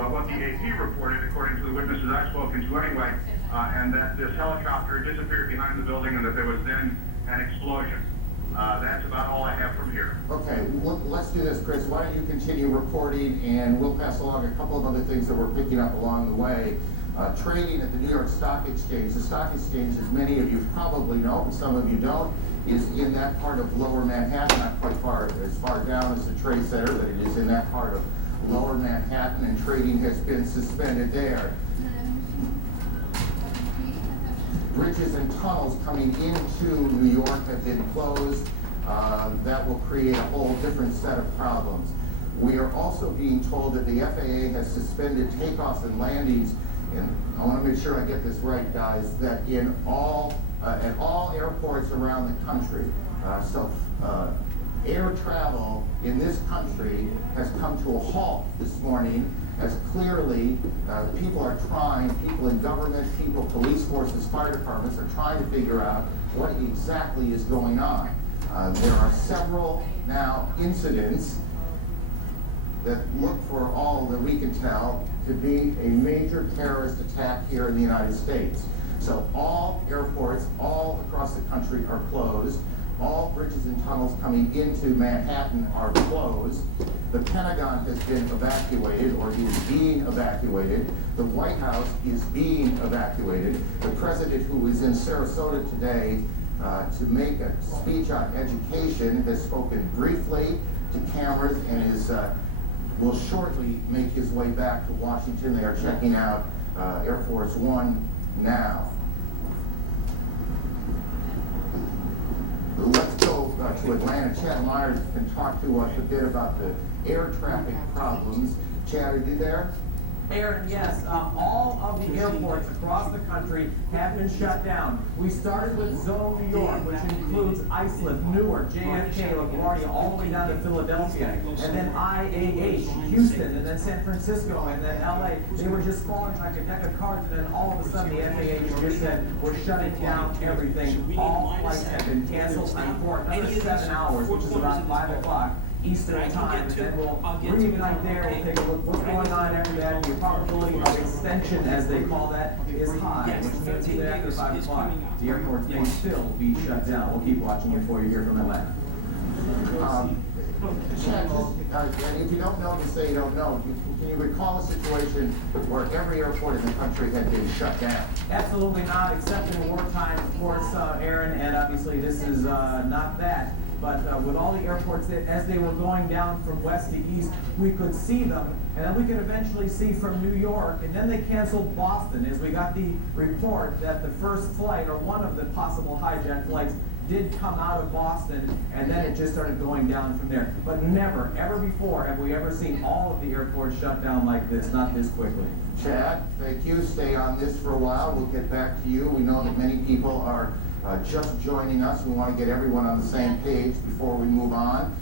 well, what the AP reported, according to the witnesses I've spoken to anyway, and that this helicopter disappeared behind the building and that there was then an explosion. That's about all I have from here. Okay, let's do this, Chris. Why don't you continue reporting, and we'll pass along a couple of other things that we're picking up along the way. Trading at the New York Stock Exchange. The Stock Exchange, as many of you probably know, but some of you don't, is in that part of Lower Manhattan, not quite as far down as the Trade Center, but it is in that part of Lower Manhattan, and trading has been suspended there. Bridges and tunnels coming into New York have been closed. That will create a whole different set of problems. We are also being told that the FAA has suspended takeoffs and landings, and I want to make sure I get this right, guys, that in at all airports around the country. Air travel in this country has come to a halt this morning, as clearly people in government, police forces, fire departments are trying to figure out what exactly is going on. There are several now incidents that look, for all that we can tell, to be a major terrorist attack here in the United States. So all airports all across the country are closed. All bridges and tunnels coming into Manhattan are closed. The Pentagon has been evacuated, or is being evacuated. The White House is being evacuated. The president, who is in Sarasota today to make a speech on education, has spoken briefly to cameras and will shortly make his way back to Washington. They are checking out Air Force One now. Let's go to Atlanta. Chad Myers can talk to us a bit about the air traffic problems. Chad, are you there? Aaron, yes, all of the airports across the country have been shut down. We started with Zone, New York, which includes Iceland, Newark, JFK, LaGuardia, all the way down to Philadelphia, and then IAH, Houston, and then San Francisco, and then LA. They were just falling like a deck of cards, and then all of a sudden the FAA just said, we're shutting down everything. All flights have been canceled for another 7 hours, which is about 5 o'clock. Eastern time, and then we'll reignite there, we'll take a look what's going on after that. The probability of extension, as they call that, is high, which means even after 5 o'clock, the airports may still be shut down. We'll keep watching it for you here from Atlanta. Chad, and if you don't know, just say you don't know. Can you recall a situation where every airport in the country had been shut down? Absolutely not, except in wartime, of course, Aaron, and obviously this is not that. But with all the airports, as they were going down from west to east, we could see them, and then we could eventually see from New York, and then they canceled Boston, as we got the report that the first flight, or one of the possible hijack flights, did come out of Boston, and then it just started going down from there. But never, ever before have we ever seen all of the airports shut down like this, not this quickly. Chad, thank you. Stay on this for a while. We'll get back to you. We know that many people are just joining us. We want to get everyone on the same page before we move on.